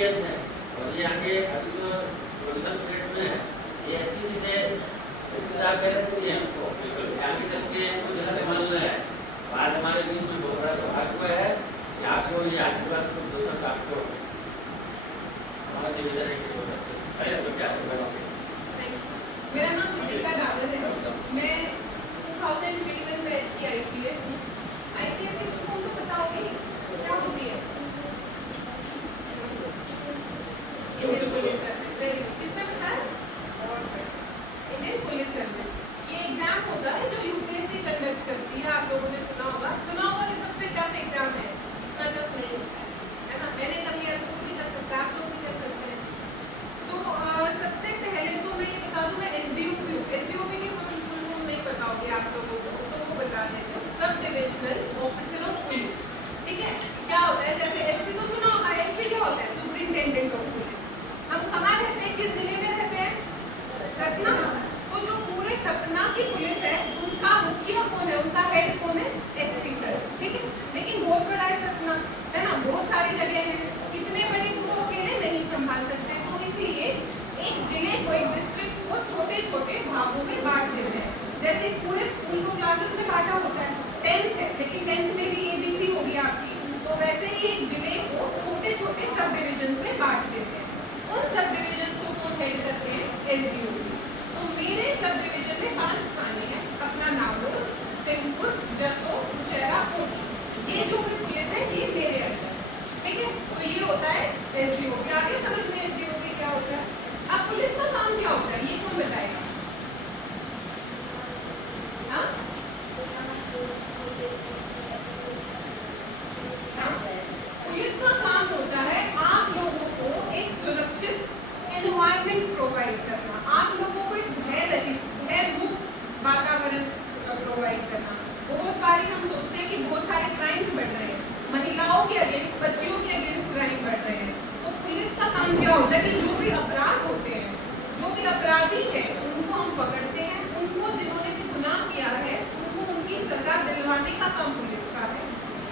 MBBS है और ये आगे अभी जो प्रोविजन पीरियड में है ये एसपी सीधे इंतजार कर रहे हैं हमको आगे चल के कुछ जगह संभालना है। आज हमारे बीच में बहुत बड़ा सौभाग्य है कि आपको ये आशीर्वाद को दोस्तों आपको हमारा निवेदन है कि हो सकते हैं तो क्या मेरा नाम सुनीता डागर है। मैं 2021 बैच की आईपीएस हूँ। आईपीएस की तुम तो बताओगे क्या होती है? Indian police service. Very good. किसने बताया? इंडियन पुलिस सर्विस ये एग्जाम होता है जो यूपीएससी कंडक्ट करती है। आप लोगों ने सुना होगा ये सबसे टफ एग्जाम है। इतना टफ नहीं होता है ना। मैंने कर लिया तो कोई भी कर सकता है, आप लोग भी कर सकते हैं। तो सबसे पहले तो मैं ये बता दूं मैं एसडीओपी हूँ। एसडीओपी की फुल फॉर्म नहीं पता होगी आप लोगों को तो वो बता देते हैं। Sub divisional officer of police. ठीक है, क्या होता है जैसे एसपी को सुना होगा। एसपी क्या होता है? Superintendent of police. हम कहाँ रहते हैं, किस जिले में रहते हैं? सतना। तो जो पूरे सतना की पुलिस है उनका मुखिया कौन है, उनका हेड कौन है? SP sir. ठीक है, लेकिन बहुत बड़ा है सतना, है ना। बहुत सारी जगह है, इतने बड़े को वो अकेले नहीं संभाल सकते। तो इसलिए एक जिले को, एक डिस्ट्रिक्ट को छोटे छोटे भागों में बांट देते हैं। जैसे पूरे स्कूल को क्लासेस में बांटा होता है, 10th है लेकिन 10th में भी एबीसी होगी आपकी, तो वैसे ही एक जिले को छोटे छोटे सब डिविजन में बांट देते हैं। उन सब डिविजन को कौन हेड करते हैं? एसडीओपी। तो मेरे सब डिविजन में 5 थाने हैं। अपना नागौर, सिंहपुर, जसो, कुचेरा, कोटी। ये जो भी पुलिस है ये मेरे अंडर। ठीक है, तो ये होता है एसडीओपी। आगे समझ में एसडीओपी क्या होता है? अब पुलिस का काम क्या होता है ये कौन बताएगा? हाँ? पुलिस का काम होता है आप लोगों को एक सुरक्षित एनवायरनमेंट प्रोवाइड करना। आप लोगों को एक भय रहित, भय मुक्त वातावरण प्रोवाइड करना। बहुत बार हम सोचते हैं कि बहुत सारे क्राइम्स बढ़ रहे हैं, महिलाओं के अगेंस्ट, बच्चियों के अगेंस्ट क्राइम बढ़ रहे हैं। तो पुलिस का काम क्या होता है कि जो भी अपराध होते हैं, जो भी अपराधी हैं उनको हम पकड़ते हैं। उनको जिन्होंने भी गुनाह किया है उनको उनकी सजा दिलवाने का काम पुलिस का है।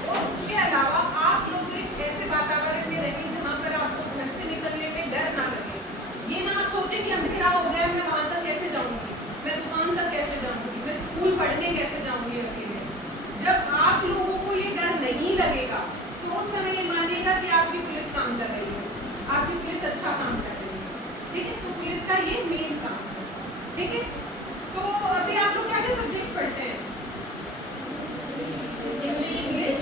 और उसके अलावा आप लोग एक ऐसे वातावरण में रहें जहाँ पर आपको घर से निकलने में डर ना लगे। ये ना आप सोचें कि अंधेरा हो गया, मैं वहाँ तक कैसे जाऊँगी, मैं दुकान तक कैसे जाऊँगी, मैं स्कूल पढ़ने कैसे जाऊँगी अकेले। जब आप लोगों को ये डर नहीं लगेगा तो उस समय ये मानिएगा कि आपकी पुलिस काम कर रही है, आपकी पुलिस अच्छा काम कर रही है। ठीक है, तो पुलिस का ये मेन काम है। ठीक है, तो अभी आप लोग क्या क्या सब्जेक्ट्स पढ़ते हैं? हिंदी, इंग्लिश,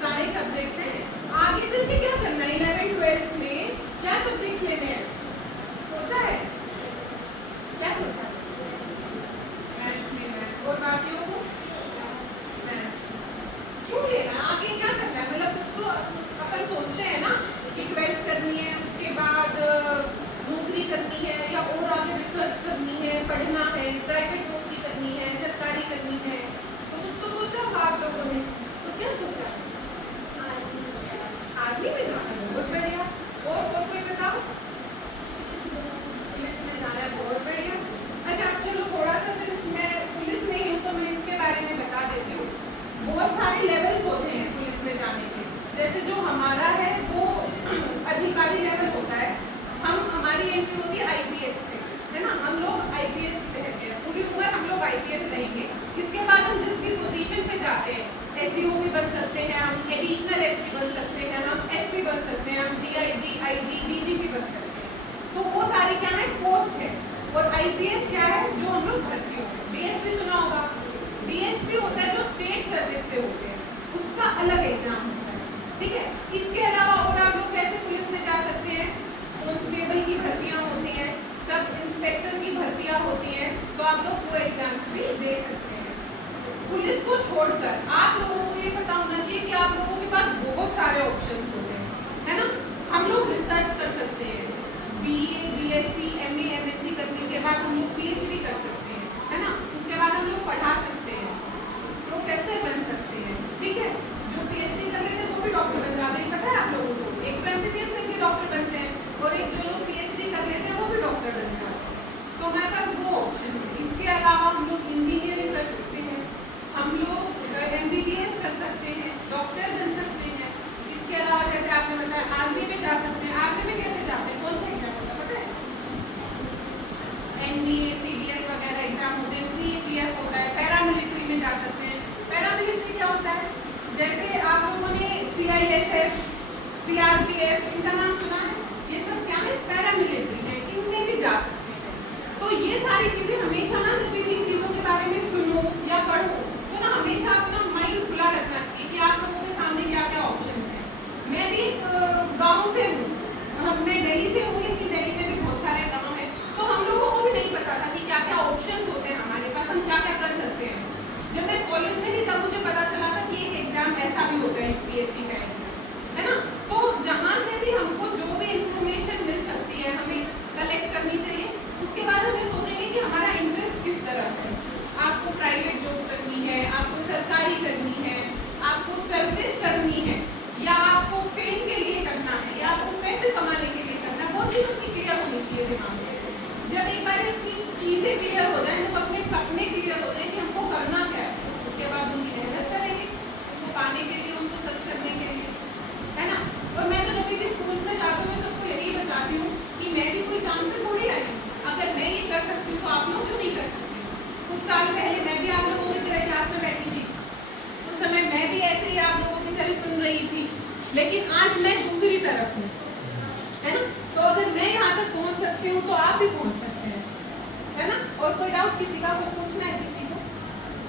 सारे सब्जेक्ट्स हैं। आगे चल के क्या करना है? 11th 12th में क्या सब्जेक्ट लेने हैं सोचा है? क्या सोचा है? मैथ्स लेना है। और बाकियों को क्यों लेना है? आगे क्या करना है? मतलब कुछ तो अपन सोचते हैं ना कि 12th करनी है, उसके बाद नौकरी करनी है या और आगे रिसर्च करनी है, पढ़ना है, प्राइवेट नौकरी करनी है, सरकारी करनी है। तो कुछ तो सोचा होगा आप लोगों ने। तो क्या सोचा? आर्मी में जाना है। बहुत बढ़िया। और कोई बताओ? पुलिस में जाना है। बहुत बढ़िया। अच्छा चलो थोड़ा सा, सिर्फ मैं पुलिस में ही हूँ तो मैं इसके बारे में बता देती हूँ। बहुत सारे लेवल्स होते हैं पुलिस में जाने के। जैसे जो हमारा है वो अधिकारी लेवल होता है। हमारी एंट्री होती है आईपीएस से, है ना। हम लोग आईपीएस रहते हैं, पूरी उम्र हम लोग आईपीएस रहेंगे। इसके बाद हम जिस भी पोजीशन पे जाते हैं, एसडीओपी बन सकते हैं, हम एडिशनल एसपी बन सकते हैं, हम एसपी बन सकते हैं, हम डीआईजी, आईजी, डीजीपी बन सकते हैं। तो वो सारी क्या है? पोस्ट है। और आईपीएस क्या है? जो हम लोग भर्ती होते हैं। डीएसपी सुना होगा। डीएसपी होता है जो स्टेट सर्विस से होते हैं, उसका अलग एग्जाम होता है। ठीक है, इसके अलावा और आप लोग कैसे पुलिस में जा सकते हैं? कांस्टेबल की भर्तियां होती हैं, सब इंस्पेक्टर की भर्तियां होती हैं, तो आप लोग वो एग्जाम्स भी दे सकते हैं। पुलिस को छोड़कर आप लोगों को ये पता होना चाहिए कि आप लोगों के पास बहुत सारे ऑप्शंस होते हैं, है ना। हम लोग रिसर्च कर सकते हैं, बीए, बीएससी, एमए, एमएससी करने के बाद हम लोग पीएचडी कर सकते हैं, है ना। उसके बाद हम लोग पढ़ा सकते हैं, प्रोफेसर बन सकते हैं। ठीक है, जो पीएचडी कर लेते हैं वो भी डॉक्टर बन जाते हैं, पता है आप लोगों को। एक तो एमबीबीएस करके डॉक्टर बनते हैं और एक जो लोग पीएचडी कर लेते हैं वो भी डॉक्टर बन जाते हैं। तो हमारे पास वो ऑप्शन है। इसके अलावा हम लोग इंजीनियरिंग कर सकते हैं, हम लोग एमबीबीएस कर सकते हैं, डॉक्टर बन सकते हैं। इसके अलावा जैसे आप लेकिन आज मैं दूसरी तरफ हूँ, है ना। तो अगर मैं यहाँ तक पहुँच सकती हूँ तो आप भी पहुँच सकते हैं, है ना। और कोई डाउट किसी का, कुछ पूछना है किसी